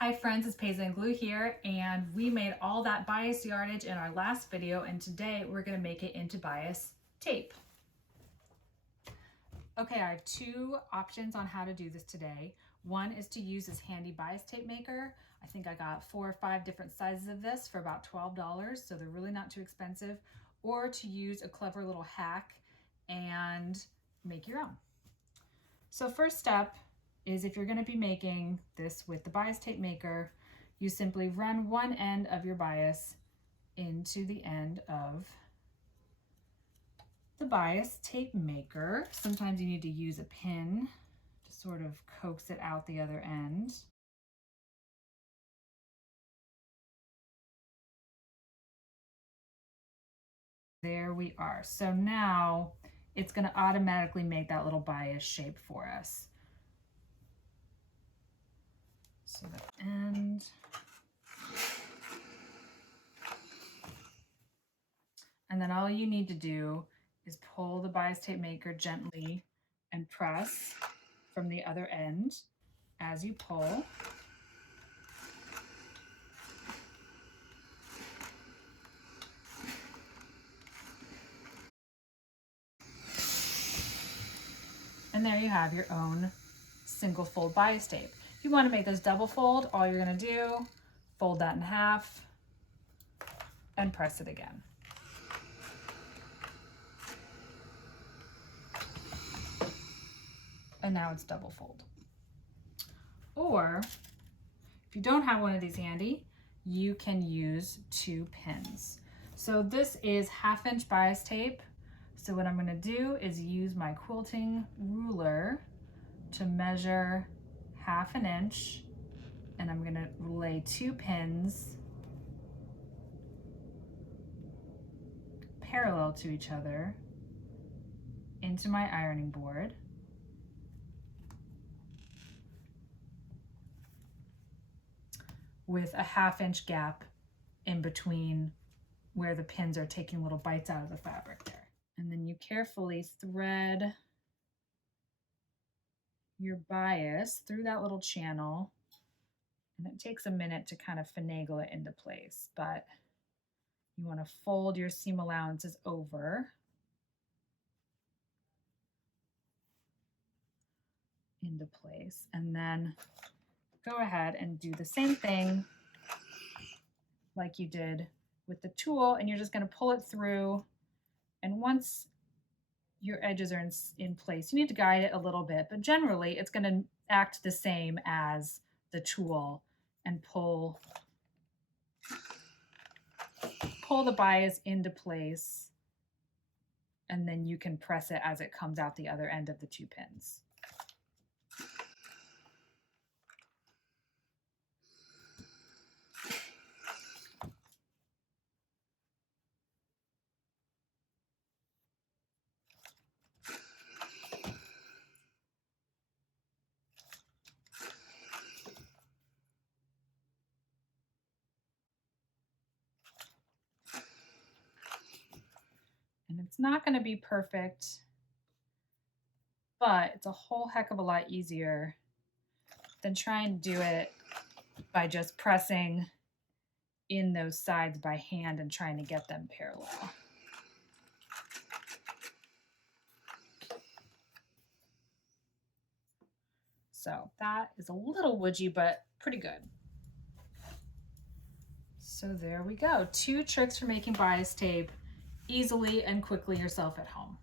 Hi friends, it's Paisleyandglue here, and we made all that bias yardage in our last video, and today we're going to make it into bias tape. Okay, I have two options on how to do this today. One is to use this handy bias tape maker. I think I got 4 or 5 different sizes of this for about $12, so they're really not too expensive. Or to use a clever little hack and make your own. So first step is, if you're going to be making this with the bias tape maker, you simply run one end of your bias into the end of the bias tape maker. Sometimes you need to use a pin to sort of coax it out the other end. There we are. So now it's going to automatically make that little bias shape for us. So the end. And then all you need to do is pull the bias tape maker gently and press from the other end as you pull. And there you have your own single fold bias tape. If you want to make this double fold, all you're going to do, fold that in half and press it again. And now it's double fold. Or if you don't have one of these handy, you can use 2 pins. So this is 1/2 inch bias tape. So what I'm going to do is use my quilting ruler to measure 1/2 inch, and I'm going to lay 2 pins parallel to each other into my ironing board. With a 1/2 inch gap in between where the pins are taking little bites out of the fabric there. And then you carefully thread your bias through that little channel, and it takes a minute to kind of finagle it into place, but you want to fold your seam allowances over into place, and then go ahead and do the same thing like you did with the tool, and you're just going to pull it through. And once your edges are in place, you need to guide it a little bit, but generally it's going to act the same as the tool, and pull the bias into place, and then you can press it as it comes out the other end of the 2 pins. And it's not going to be perfect, but it's a whole heck of a lot easier than trying to do it by just pressing in those sides by hand and trying to get them parallel. So that is a little woodgy, but pretty good. So there we go. 2 tricks for making bias tape easily and quickly yourself at home.